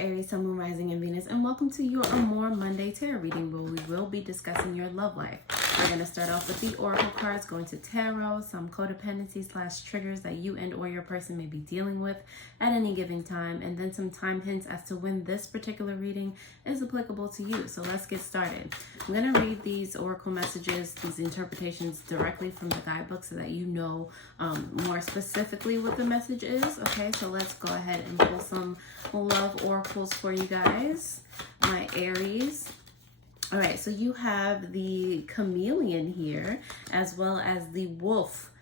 Aries, Sun, Moon, Rising, and Venus, and welcome to your Amor Monday tarot reading, where we will be discussing your love life. We're going to start off with the oracle cards, going to tarot, some codependencies / triggers that you and or your person may be dealing with at any given time, and then some time hints as to when this particular reading is applicable to you. So let's get started. I'm going to read these oracle messages, these interpretations directly from the guidebook so that you know more specifically what the message is. Okay, so let's go ahead and pull some love oracles for you guys, my Aries. All right, so you have the chameleon here, as well as the wolf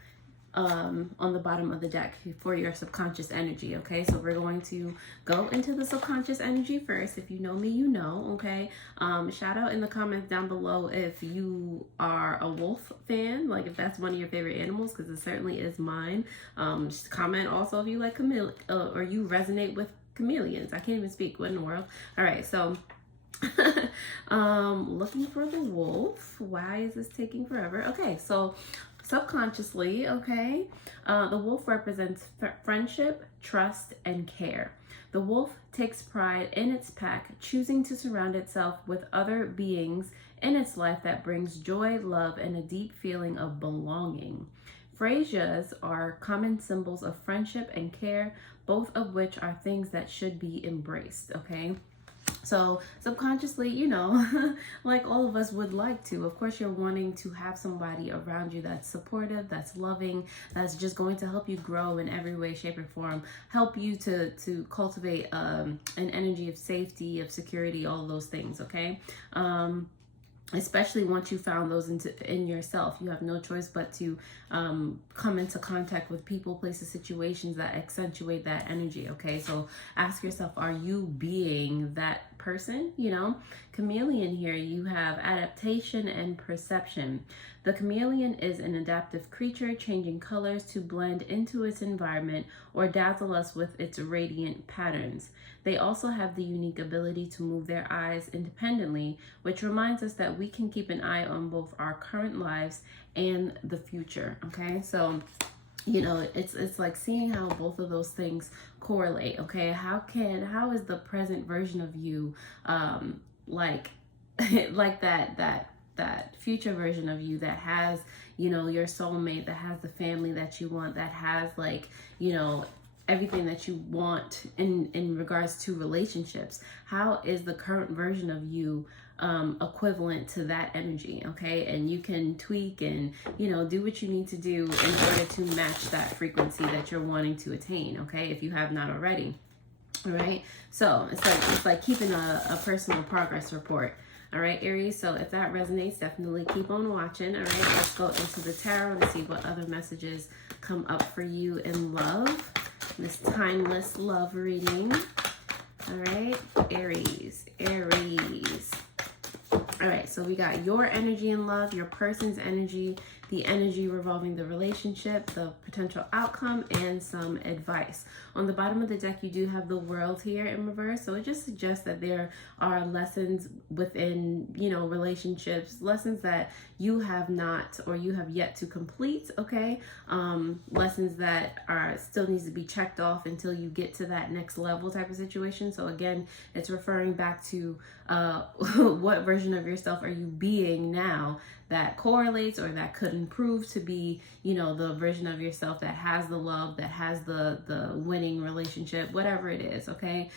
on the bottom of the deck for your subconscious energy. Okay, so we're going to go into the subconscious energy first. If you know me, you know. Okay, shout out in the comments down below if you are a wolf fan, like if that's one of your favorite animals, because it certainly is mine. Just comment also if you like or you resonate with chameleons. I can't even speak. What in the world? All right, so looking for the wolf. Why is this taking forever? Okay, so subconsciously, okay, the wolf represents friendship, trust, and care. The wolf takes pride in its pack, choosing to surround itself with other beings in its life that brings joy, love, and a deep feeling of belonging. Freesias are common symbols of friendship and care, both of which are things that should be embraced, okay? So subconsciously, you know, like all of us would like to, of course, you're wanting to have somebody around you that's supportive, that's loving, that's just going to help you grow in every way, shape, or form, help you to cultivate an energy of safety, of security, all of those things, okay? Especially once you found those in yourself, you have no choice but to come into contact with people, places, situations that accentuate that energy. Okay, so ask yourself, are you being that person? You know, chameleon here, you have adaptation and perception. The chameleon is an adaptive creature, changing colors to blend into its environment or dazzle us with its radiant patterns. They also have the unique ability to move their eyes independently, which reminds us that we can keep an eye on both our current lives and the future. Okay, so you know, it's like seeing how both of those things correlate. Okay, how is the present version of you like like that future version of you that has, you know, your soulmate, that has the family that you want, that has, like, you know, everything that you want in regards to relationships. How is the current version of you equivalent to that energy? Okay, and you can tweak and, you know, do what you need to do in order to match that frequency that you're wanting to attain, okay, if you have not already. All right, so it's like keeping a personal progress report. All right, Aries, so if that resonates, definitely keep on watching. All right, let's go into the tarot and see what other messages come up for you in love. This timeless love reading. All right, Aries. All right, so we got your energy in love, your person's energy, the energy revolving the relationship, the potential outcome, and some advice. On the bottom of the deck, you do have the World here in reverse, so it just suggests that there are lessons within, you know, relationships, lessons that you have not or you have yet to complete, okay? Lessons that are still needs to be checked off until you get to that next level type of situation. So again, it's referring back to what version of yourself are you being now that correlates or that could improve to be, you know, the version of yourself that has the love, that has the winning relationship, whatever it is, okay?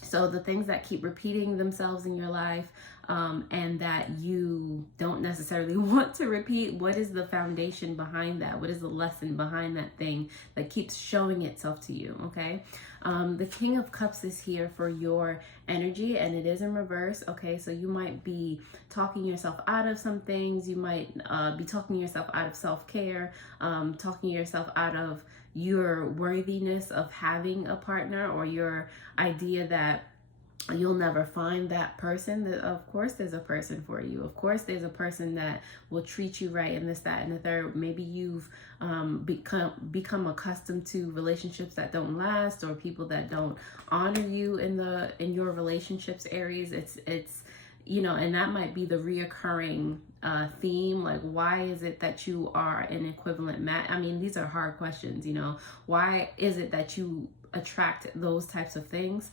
So the things that keep repeating themselves in your life and that you don't necessarily want to repeat, what is the foundation behind that? What is the lesson behind that thing that keeps showing itself to you, okay? The King of Cups is here for your energy, and it is in reverse, okay? So you might be talking yourself out of some things. You might be talking yourself out of self-care, talking yourself out of your worthiness of having a partner, or your idea that you'll never find that person. Of course there's a person for you. Of course there's a person that will treat you right, and this, that, and the third. Maybe you've become accustomed to relationships that don't last, or people that don't honor you in your relationships, Aries. It's you know, and that might be the reoccurring theme. Like, why is it that you are an equivalent match? I mean, these are hard questions, you know. Why is it that you attract those types of things.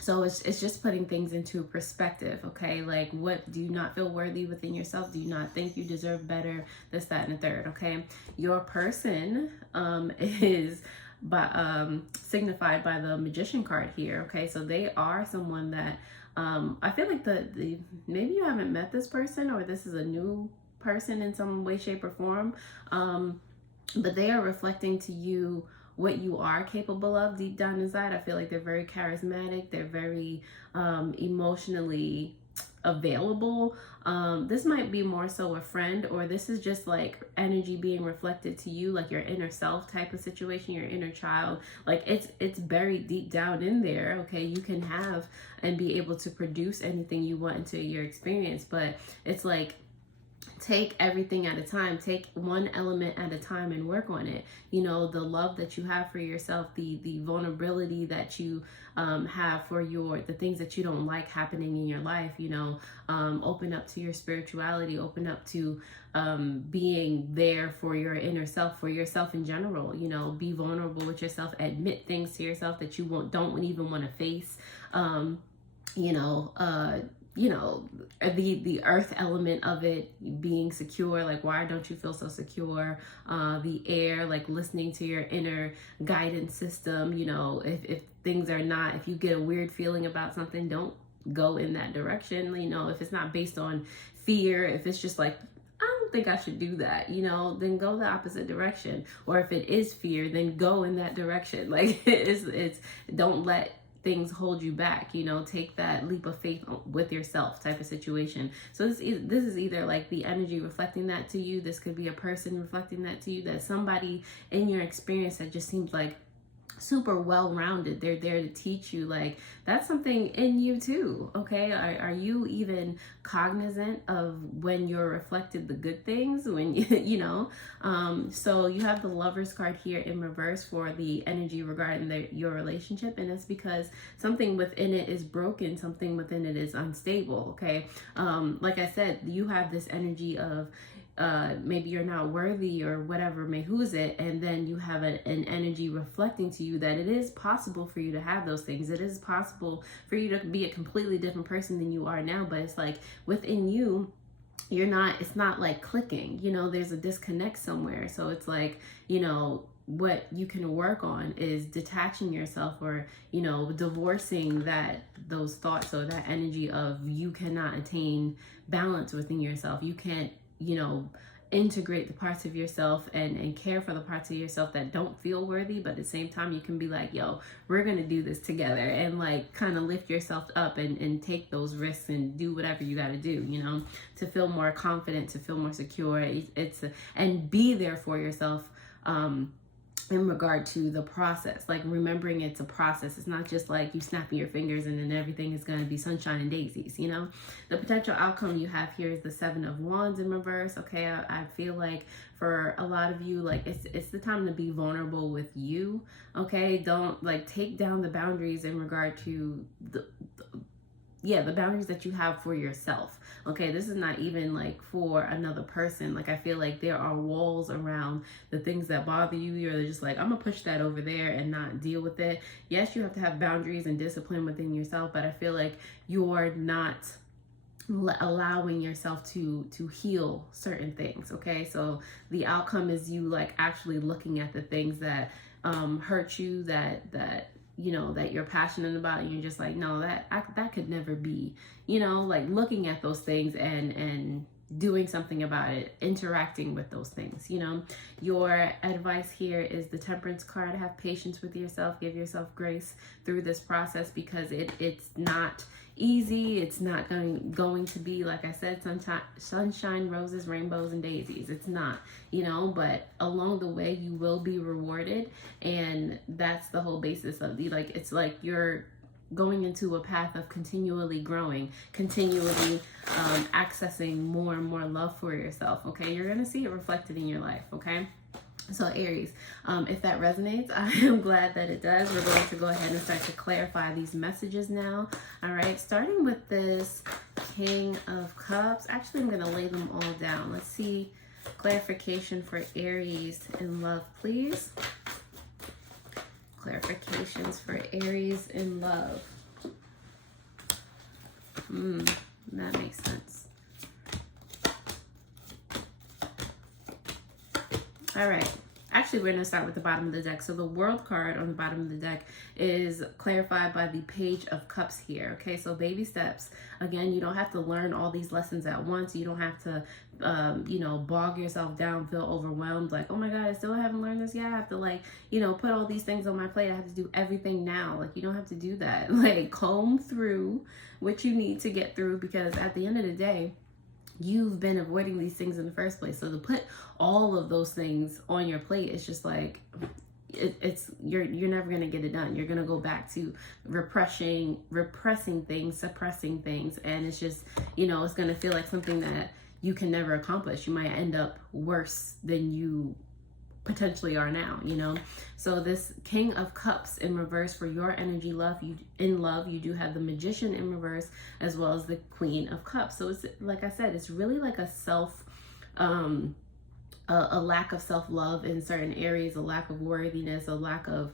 So it's just putting things into perspective, okay? Like, what do you not feel worthy within yourself? Do you not think you deserve better? This, that, and the third, okay? Your person is signified by the Magician card here, okay? So they are someone that I feel like the maybe you haven't met this person, or this is a new person in some way, shape, or form, but they are reflecting to you what you are capable of deep down inside. I feel like they're very charismatic. They're very emotionally available. This might be more so a friend, or this is just like energy being reflected to you, like your inner self type of situation, your inner child. Like it's buried deep down in there, okay? You can have and be able to produce anything you want into your experience, but it's like, take everything at a time, take one element at a time and work on it. You know, the love that you have for yourself, the vulnerability that you have for the things that you don't like happening in your life, you know, open up to your spirituality, open up to being there for your inner self, for yourself in general. You know, be vulnerable with yourself, admit things to yourself that you don't even want to face. The earth element of it, being secure, like, why don't you feel so secure? The air, like listening to your inner guidance system. You know, if things are not, if you get a weird feeling about something, don't go in that direction. You know, if it's not based on fear, if it's just like, I don't think I should do that, you know, then go the opposite direction. Or if it is fear, then go in that direction. Like, it's don't let things hold you back, you know, take that leap of faith with yourself type of situation. So this is either like the energy reflecting that to you. This could be a person reflecting that to you, that somebody in your experience that just seems like super well-rounded. They're there to teach you, like, that's something in you too, okay? Are you even cognizant of when you're reflected the good things, when you know? So you have the Lover's card here in reverse for the energy regarding your relationship, and it's because something within it is broken, something within it is unstable, okay? Like I said, you have this energy of maybe you're not worthy or whatever may who's it, and then you have an energy reflecting to you that it is possible for you to have those things. It is possible for you to be a completely different person than you are now, but it's like within you, it's not like clicking, you know, there's a disconnect somewhere. So it's like, you know, what you can work on is detaching yourself, or, you know, divorcing those thoughts or that energy of you cannot attain balance within yourself. You can't, you know, integrate the parts of yourself and care for the parts of yourself that don't feel worthy, but at the same time you can be like, yo, we're gonna do this together, and like kind of lift yourself up and take those risks and do whatever you got to do, you know, to feel more confident, to feel more secure. And be there for yourself in regard to the process, like remembering it's a process. It's not just like you snapping your fingers and then everything is going to be sunshine and daisies, you know. The potential outcome you have here is the Seven of Wands in reverse, okay? I feel like for a lot of you, like it's the time to be vulnerable with you, okay? Don't like take down the boundaries in regard to the boundaries that you have for yourself, okay? This is not even like for another person. Like, I feel like there are walls around the things that bother you. You're just like, I'm gonna push that over there and not deal with it. Yes, you have to have boundaries and discipline within yourself, but I feel like you're not allowing yourself to heal certain things, okay? So the outcome is you like actually looking at the things that hurt you, that you know, that you're passionate about, and you're just like, no, that could never be, you know, like looking at those things and doing something about it, interacting with those things, you know. Your advice here is the Temperance card. Have patience with yourself, give yourself grace through this process, because it's not easy. It's not going to be, like I said, sunshine, roses, rainbows, and daisies. It's not, you know, but along the way you will be rewarded, and that's the whole basis of it's like you're going into a path of continually growing, continually accessing more and more love for yourself, okay? You're gonna see it reflected in your life, okay? So Aries, if that resonates, I am glad that it does. We're going to go ahead and start to clarify these messages now. All right, starting with this King of Cups. Actually, I'm going to lay them all down. Let's see clarification for Aries in love, please. Clarifications for Aries in love. That makes sense. All right. Actually, we're going to start with the bottom of the deck. So the World card on the bottom of the deck is clarified by the Page of Cups here. Okay, so baby steps. Again, you don't have to learn all these lessons at once. You don't have to, bog yourself down, feel overwhelmed. Like, oh my God, I still haven't learned this yet. I have to put all these things on my plate. I have to do everything now. Like, you don't have to do that. Like, comb through what you need to get through, because at the end of the day, you've been avoiding these things in the first place. So to put all of those things on your plate, it's just like you're never gonna get it done. You're gonna go back to repressing things, suppressing things, and it's just, it's gonna feel like something that you can never accomplish. You might end up worse than you potentially are now, So this King of Cups in reverse for your energy you do have the Magician in reverse, as well as the Queen of Cups. So it's, like I said, it's really like a a lack of self-love in certain areas, a lack of worthiness, a lack of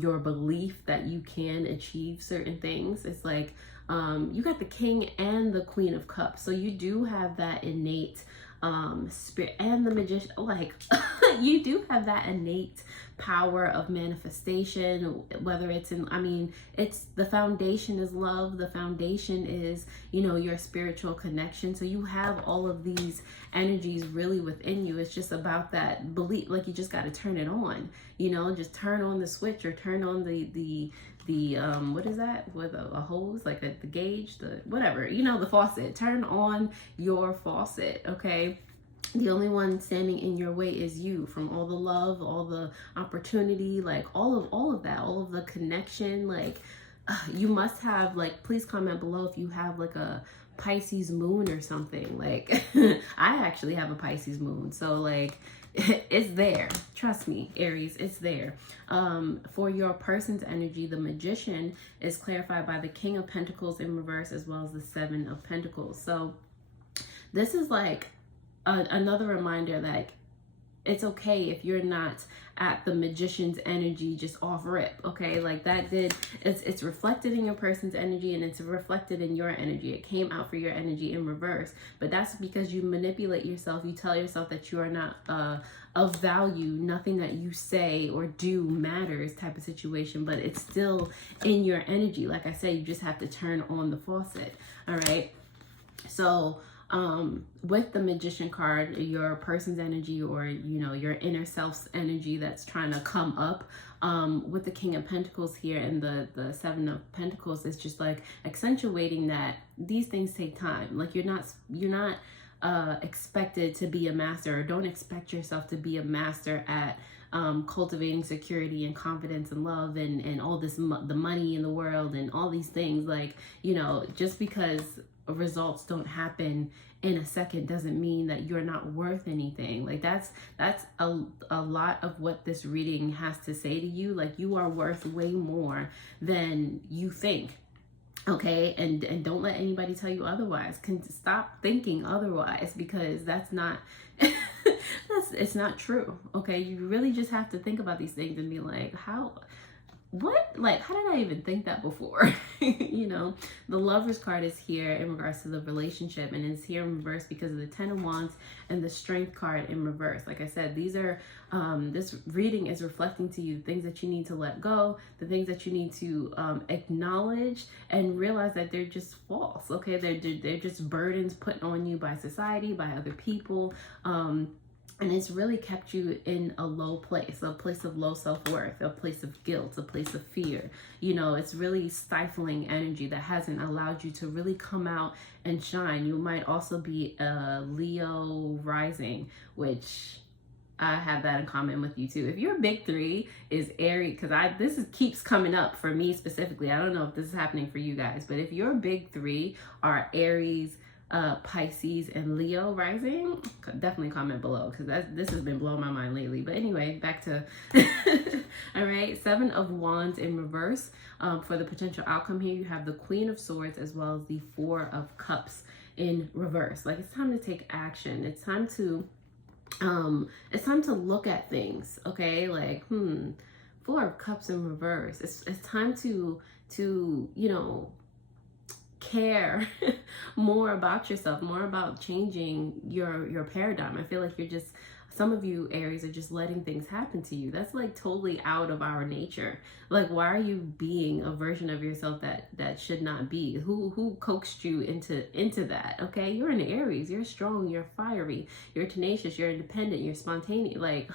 your belief that you can achieve certain things. It's like you got the King and the Queen of Cups, so you do have that innate spirit, and the Magician, like you do have that innate power of manifestation, whether it's it's the foundation is love, the foundation is your spiritual connection. So you have all of these energies really within you. It's just about that belief. Like, you just got to turn it on, just turn on the switch, or turn on the what is that with a hose, like the gauge, the whatever, the faucet. Turn on your faucet. Okay, the only one standing in your way is you, from all the love, all the opportunity, like all of that, all of the connection. Like, you must have, like, please comment below if you have like a Pisces moon or something. Like I actually have a Pisces moon, so like it's there. Trust me, Aries, it's there. For your person's energy, the Magician is clarified by the King of Pentacles in reverse, as well as the Seven of Pentacles. So this is like another reminder that it's okay if you're not at the Magician's energy just off rip. Okay, like it's reflected in your person's energy, and it's reflected in your energy. It came out for your energy in reverse, but that's because you manipulate yourself. You tell yourself that you are not of value, nothing that you say or do matters, type of situation, but it's still in your energy. Like I said, you just have to turn on the faucet. All right, so with the Magician card, your person's energy, or your inner self's energy that's trying to come up, with the King of Pentacles here and the Seven of Pentacles, is just like accentuating that these things take time. Like, you're not expected to be a master, or don't expect yourself to be a master at cultivating security and confidence and love and all this the money in the world and all these things. Like, just because results don't happen in a second doesn't mean that you're not worth anything. Like, that's a lot of what this reading has to say to you. Like, you are worth way more than you think. Okay, and don't let anybody tell you otherwise. Stop thinking otherwise, because that's not it's not true. Okay, you really just have to think about these things and be like, how did I even think that before? The Lover's card is here in regards to the relationship, and it's here in reverse because of the Ten of Wands and the Strength card in reverse. Like I said, these are this reading is reflecting to you things that you need to let go, the things that you need to acknowledge and realize that they're just false. Okay, they're just burdens put on you by society, by other people. And it's really kept you in a low place, a place of low self-worth, a place of guilt, a place of fear. It's really stifling energy that hasn't allowed you to really come out and shine. You might also be a Leo rising, which I have that in common with you too. If your big three is Aries, because keeps coming up for me specifically. I don't know if this is happening for you guys, but if your big three are Aries, Pisces, and Leo rising, definitely comment below, because this has been blowing my mind lately. But anyway, back to all right, Seven of Wands in reverse. For the potential outcome here, you have the Queen of Swords as well as the Four of Cups in reverse. Like, it's time to take action. It's time to look at things. Okay, like Four of Cups in reverse. It's time to you know, care more about yourself, more about changing your paradigm. I feel like you're just, some of you Aries are just letting things happen to you. That's like totally out of our nature. Like, why are you being a version of yourself that should not be? Who coaxed you into that? Okay, you're an Aries, you're strong, you're fiery, you're tenacious, you're independent, you're spontaneous. Like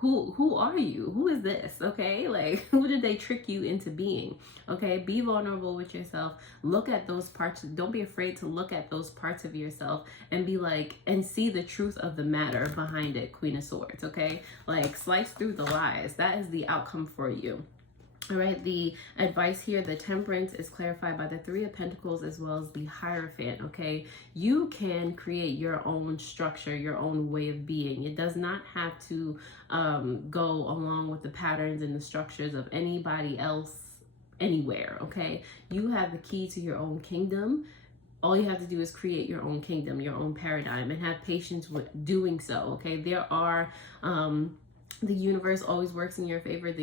who are you? Who is this? Okay, like, who did they trick you into being? Okay, be vulnerable with yourself. Look at those parts. Don't be afraid to look at those parts of yourself and be like, and see the truth of the matter behind it. Queen of Swords. Okay, like, slice through the lies. That is the outcome for you. All right, the advice here, the Temperance, is clarified by the Three of Pentacles as well as the Hierophant, okay? You can create your own structure, your own way of being. It does not have to go along with the patterns and the structures of anybody else anywhere, okay? You have the key to your own kingdom. All you have to do is create your own kingdom, your own paradigm, and have patience with doing so, okay? There are... the universe always works in your favor. The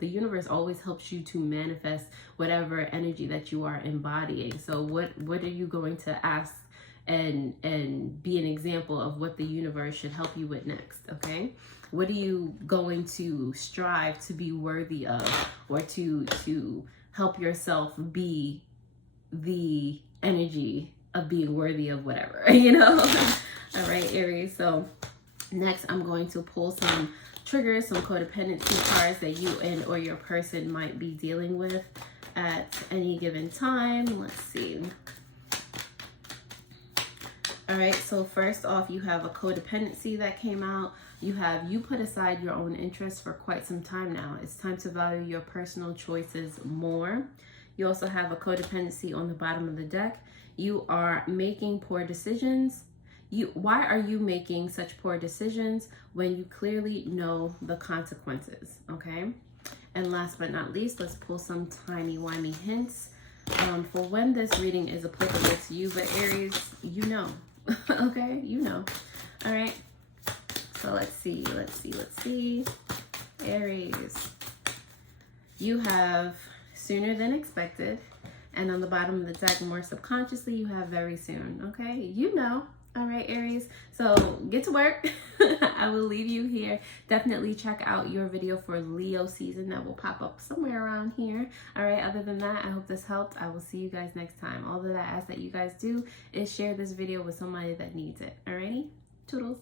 universe always helps you to manifest whatever energy that you are embodying. So what are you going to ask and be an example of what the universe should help you with next? Okay, what are you going to strive to be worthy of, or to help yourself be the energy of being worthy of whatever, you know? All right, Aries. So next I'm going to pull some triggers, some codependency cards that you and or your person might be dealing with at any given time. Let's see. All right, so first off, you have a codependency that came out. You put aside your own interests for quite some time now. It's time to value your personal choices more. You also have a codependency on the bottom of the deck. You are making poor decisions. Why are you making such poor decisions when you clearly know the consequences? Okay. And last but not least, let's pull some timey-wimey hints for when this reading is applicable to you. But Aries, you know. Okay, you know. All right. So let's see. Aries, you have sooner than expected. And on the bottom of the deck, more subconsciously, you have very soon. Okay, you know. All right, Aries, so get to work. I will leave you here. Definitely check out your video for Leo season that will pop up somewhere around here. All right, other than that, I hope this helped. I will see you guys next time. All that I ask that you guys do is share this video with somebody that needs it. All righty, toodles.